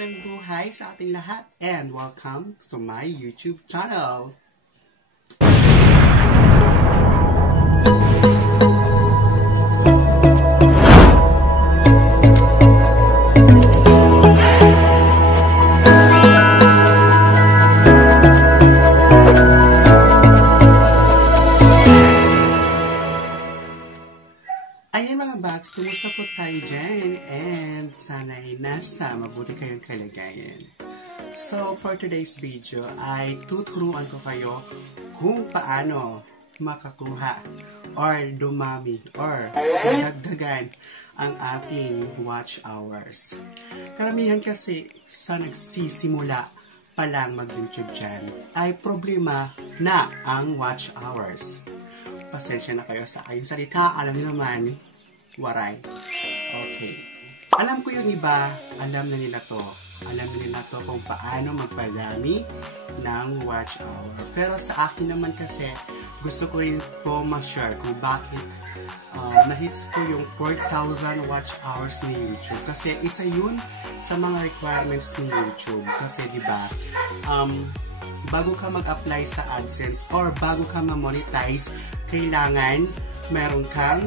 magandang buhay sa ating lahat and welcome to my YouTube channel. Ayan mga Bags, kumusta po tayo dyan? And sana ay nasa mabuti kayong kalagayan. So, for today's video ay tuturuan ko kayo kung paano makakuha or dumami or dagdagan ang ating watch hours. Karamihan kasi sa nagsisimula pa lang mag-YouTube dyan ay problema na ang watch hours. Pasensya na kayo sa aking salita. Alam niyo naman, waray. Okay. Alam ko yung iba, alam na nila to. Alam na nila to kung paano magpadami ng watch hour. Pero sa akin naman kasi, gusto ko rin po ma-share kung bakit na-hits ko yung 4,000 watch hours ni YouTube. Kasi isa yun sa mga requirements ni YouTube. Kasi diba, bago ka mag-apply sa AdSense or bago ka ma-monetize, kailangan meron kang,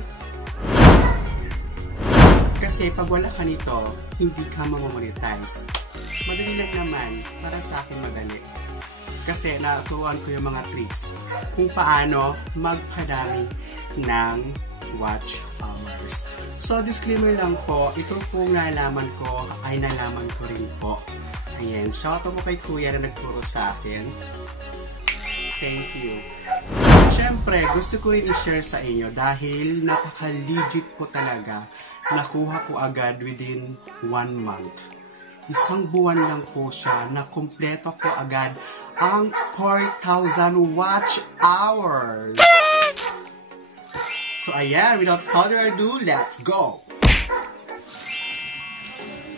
kasi pag wala ka nito, hindi ka ma-monetize. Madali lang naman, para sa akin madali. Kasi naturuan ko yung mga tricks kung paano magpadami ng watch hours. So disclaimer lang po, ito po nalaman ko ay nalaman ko rin po. Ayan, shoutout po kay Kuya na nagturo sa akin. Thank you. Siyempre, gusto ko rin i-share sa inyo dahil napaka-legit po talaga. Nakuha ko agad within 1 month. Isang buwan lang po siya na kumpleto ko agad ang 4,000 watch hours. So ayan, without further ado, let's go!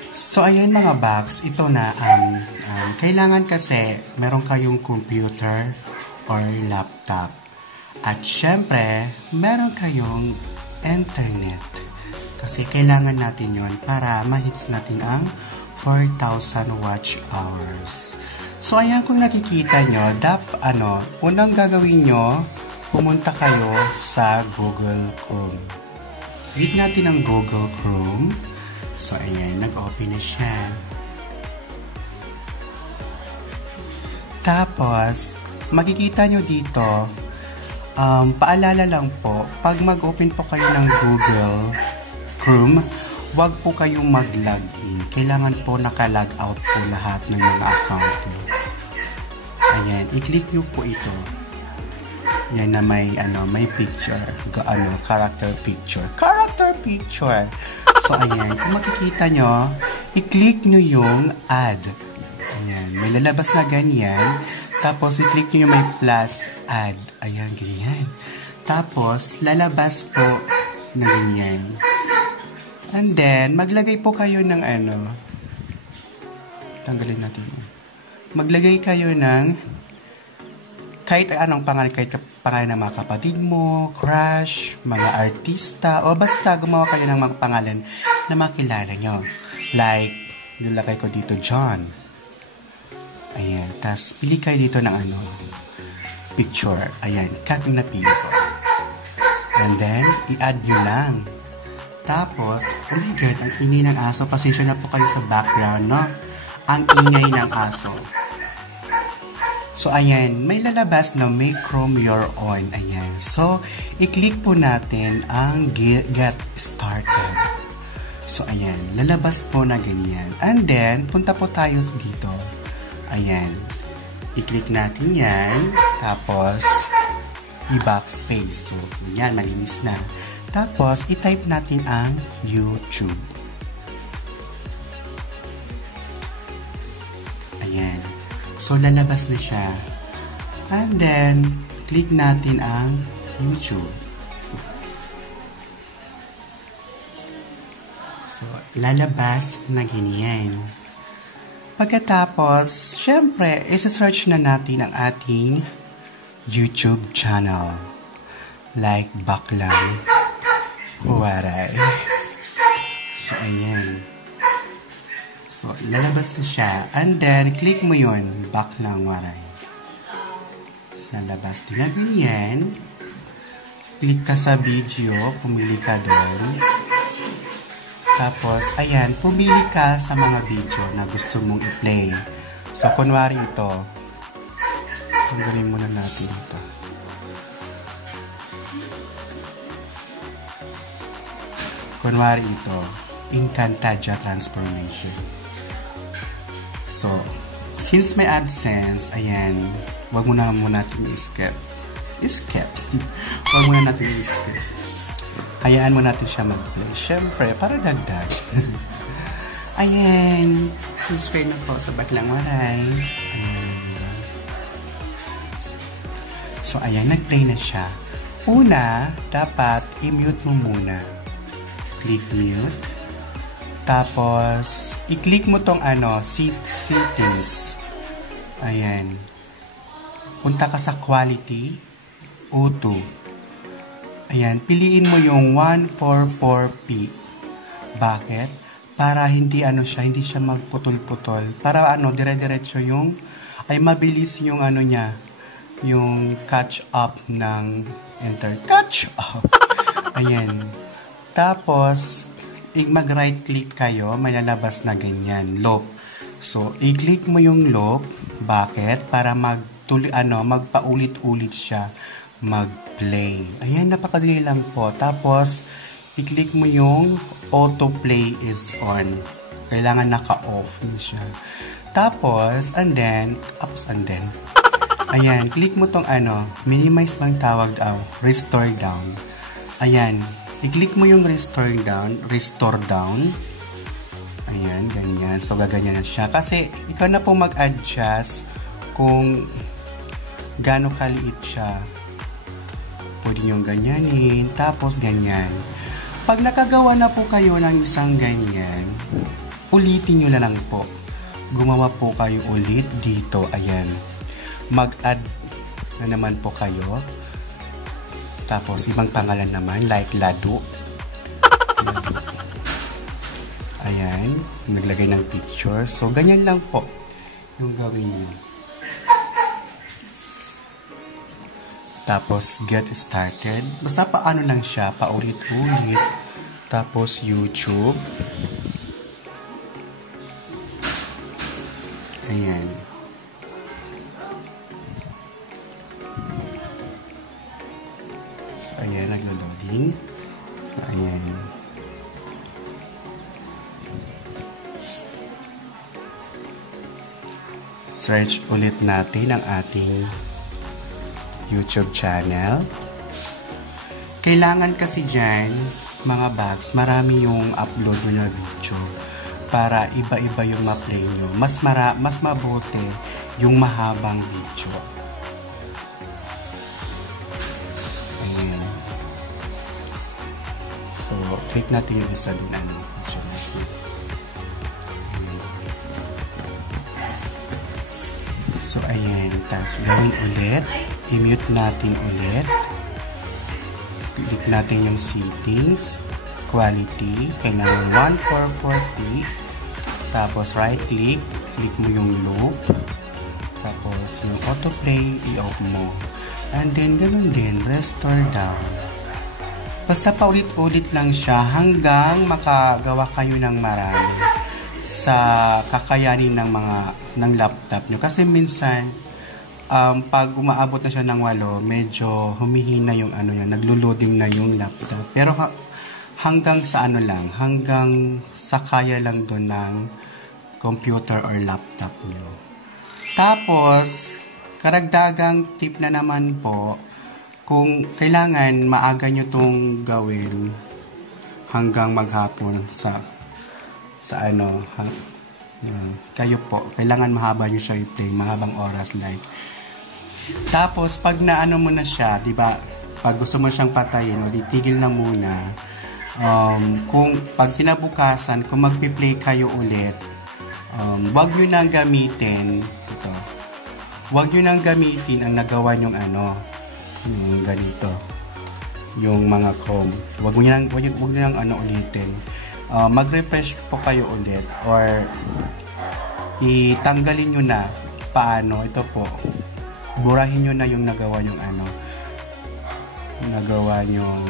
So ayan mga Bags, ito na ang kailangan kasi meron kayong computer or laptop. At syempre, meron kayong internet. Kasi kailangan natin yon para ma-hits natin ang 4,000 watch hours. So ayan, kung nakikita nyo, unang gagawin nyo, pumunta kayo sa Google Chrome. Click natin ang Google Chrome. So ayan, nag-open na siya. Tapos, makikita nyo dito, paalala lang po, pag mag-open po kayo ng Google Chrome, wag po kayong mag-login. Kailangan po naka-log out po lahat ng mga account nyo. Ayan, i-click nyo po ito. Yan na may picture, character picture. So ayan, kung makikita nyo, i-click nyo yung add. Ayan, may lalabas na ganyan. Tapos i-click nyo yung may plus add. Ayan, ganyan. Tapos lalabas po na ganyan. And then, maglagay po kayo ng tanggalin natin. Maglagay kayo ng kahit anong pangalan, kahit pangalan ng mga kapatid mo, crush, mga artista, o basta gumawa kayo ng mga pangalan na makilala nyo. Like, nilagay ko dito, John. Ayan, tapos pili kayo dito ng picture. Ayan, cut yung napili ko. And then, i-add nyo lang. Tapos, oh my God, ang ingay ng aso. Pasensya na po kayo sa background, no? Ang ingay ng aso. So, ayan, may lalabas na make Chrome your own. Ayan. So, i-click po natin ang get started. So, ayan, lalabas po na ganyan. And then, punta po tayo dito. Ayan. I-click natin yan. Tapos, i-backspace. So, yan, malinis na. Tapos, i-type natin ang YouTube. Ayan. So, lalabas na siya. And then, click natin ang YouTube. So, lalabas na ganyan. Pagkatapos, syempre, isa-search na natin ang ating YouTube channel. Like, baklang. Waray. So, ayan. So, lalabas na siya. And then, click mo yun. Back lang, waray. Lalabas din na ganyan. Click ka sa video. Pumili ka doon. Tapos, ayan. Pumili ka sa mga video na gusto mong i-play. So, kunwari ito. Tanggalin muna natin ito. Kunwari ito. Encantadia Transformation. So, since may AdSense, ayan, wag mo na muna natin i-skip. Wag muna natin i-skip. Hayaan mo natin siya mag-play. Siyempre, para dagdag. Ayan. Subscribe na po sa Baklang Waray. So, ayan, nag-play na siya. Una, dapat i-mute mo muna. Click mute. Tapos, i-click mo tong settings. Ayan. Punta ka sa quality, auto. Ayan, piliin mo yung 144p. Bakit? Para hindi siya magputol-putol. Para dire-diretso ay mabilis yung niya, yung catch up ng enter. Catch up! Ayan. Tapos, mag-right click kayo, may lalabas na ganyan, loop. So, i-click mo yung loop. Bakit? Para magpaulit-ulit siya mag-play. Ayan, napakadali lang po. Tapos, i-click mo yung autoplay is on. Kailangan naka-off na siya. Tapos, and then, ayan, click mo tong minimize bang tawag daw, restore down. Ayan, i-click mo yung restore down. Ayan, ganyan. So, gaganyan na siya. Kasi, ikaw na po mag-adjust kung gaano kaliit siya. Pwede nyo ganyanin. Tapos, ganyan. Pag nakagawa na po kayo ng isang ganyan, ulitin nyo na lang po. Gumawa po kayo ulit dito. Ayan. Mag-add na naman po kayo. Tapos, ibang pangalan naman, like Lado. Ayan, naglagay ng picture. So, ganyan lang po yung gawin nyo. Tapos, get started. Basta paano lang siya, paulit-ulit. Tapos, YouTube. Ayan. Ayan, naglo-loading. So, ayan. Search ulit natin ang ating YouTube channel. Kailangan kasi dyan, mga bags, marami yung upload mo na video para iba-iba yung ma-play nyo. Mas mabuti yung mahabang video. So, click natin yung isa din So, ayan. Tapos, gawin ulit. I-mute natin ulit. Click natin yung settings. Quality. Kailangan 144p. Tapos, right click. Click mo yung loop. Tapos, yung autoplay, i-off mo. And then, ganun din. Restore down. Basta paulit-ulit lang siya hanggang makagawa kayo ng marami sa kakayanin ng laptop nyo. Kasi minsan, pag umaabot na siya ng 8, medyo humihina yung niya, naglo-loading na yung laptop. Pero hanggang sa hanggang sa kaya lang doon ng computer or laptop nyo. Tapos, karagdagang tip na naman po, kung kailangan maaga nyo itong gawin hanggang maghapon kayo po, kailangan mahaba nyo siya i-play, mahabang oras like. Tapos, pag naano mo na siya, di ba, pag gusto mo siyang patayin, o titigil na muna. Kung pag kinabukasan, kung magpi-play kayo ulit, wag nyo nang gamitin ito. Wag nyo nang gamitin ang nagawa nyong yung ganito, yung mga Chrome. Wag nyo nang ulitin. Mag-refresh po kayo ulit or itanggalin nyo na. Paano? Ito po. Burahin nyo na yung nagawa yung nagawa yung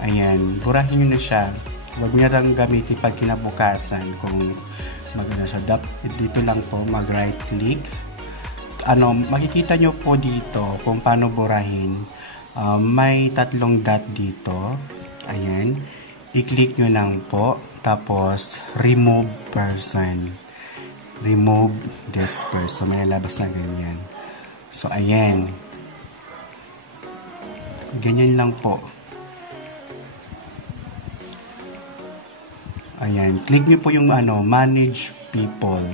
ayan, burahin nyo na siya. Huwag nyo lang gamitin pag kinabukasan kung maganda siya. Dito lang po mag right click. Makikita nyo po dito kung paano burahin. May tatlong dot dito. Ayan. I-click nyo lang po. Tapos, remove person. Remove this person. May lalabas na ganyan. So, ayan. Ganyan lang po. Ayan. Click nyo po yung manage people.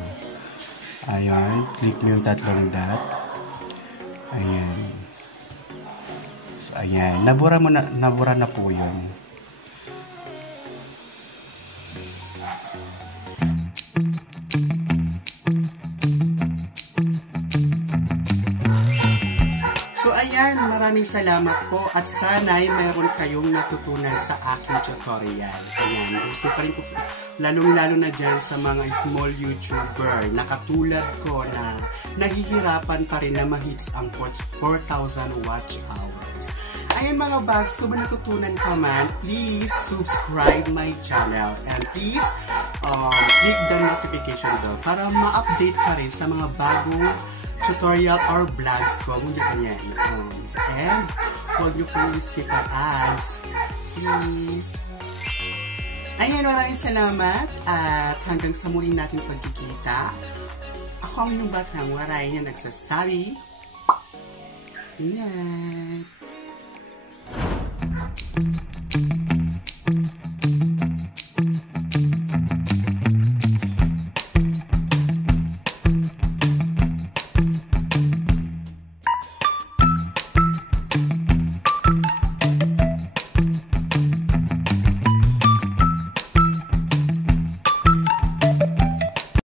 Ayan. Click nyo yung tatlong dot. Ayan. So, ayan. Nabura na po yun. So ayan, maraming salamat po at sana'y mayroon kayong natutunan sa aking tutorial. Ayan, gusto pa rin po, lalong-lalo na dyan sa mga small YouTuber na katulad ko na nahihirapan pa rin na ma-hits ang 4,000 watch hours. Ayan mga bags, kung natutunan ka man, please subscribe my channel and please click the notification bell para ma-update ka rin sa mga bagong tutorial or vlogs ko. Hindi ganyan. And huwag nyo pong skip ang ads. Please. Ayan, maraming salamat at hanggang sa muli natin pagkikita. Ako ang inyong batang waray na nagsasabi. Ingat!